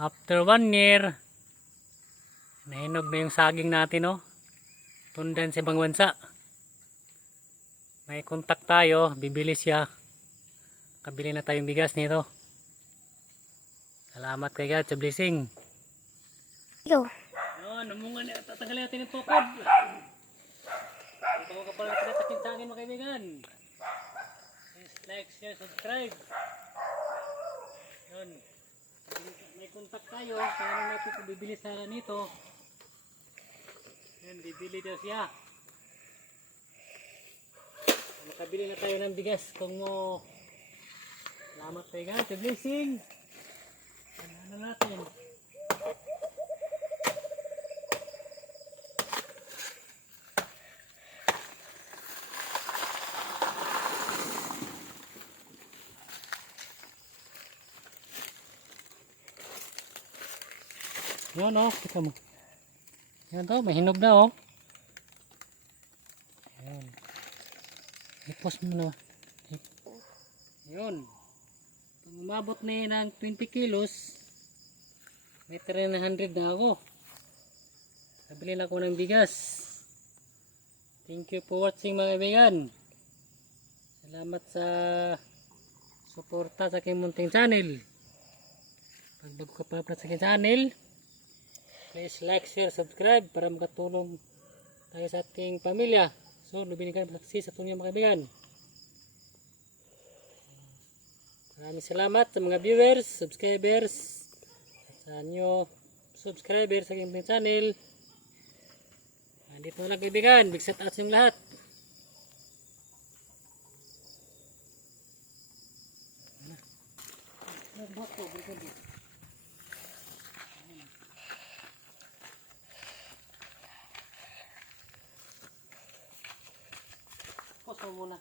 After 1 year, nahinog na yung saging natin, oh. Tundan sa ibang bansa. May contact tayo, bibili siya. Kabili na tayong bigas nito. Salamat kay God sa blessing. Yo. Yun, namunga na. Tatanggalin natin yung tukod. Ito ko kapal na pinatakin sa akin, mga kaibigan. Please like, share, subscribe. Yun. May contact tayo. Kung ano natin kung bibili sa nito. Yan, bibili daw siya. Makabili na tayo ng bigas kung mo. Salamat kay God sa blessing. Ano natin? Yun, oh, kita mo. Yan to, may hinog na, oh. Ayan. I-post mo na. Yun. Pag umabot na ng 20 kilos, may 300 na ako. Nabili na ako ng bigas. Thank you for watching, mga kaibigan. Salamat sa suporta sa aking munting channel. Pag bago ka pa sa aking channel, please like, share, subscribe para makatulong tayo sa ating pamilya. So, lubinigan saksi sa tunyo, mga kaibigan. Maraming salamat sa mga viewers, subscribers, at sa inyo subscribers sa aking channel. Dito na lang, kaibigan. Big shout out sa inyong lahat. Post mo muna.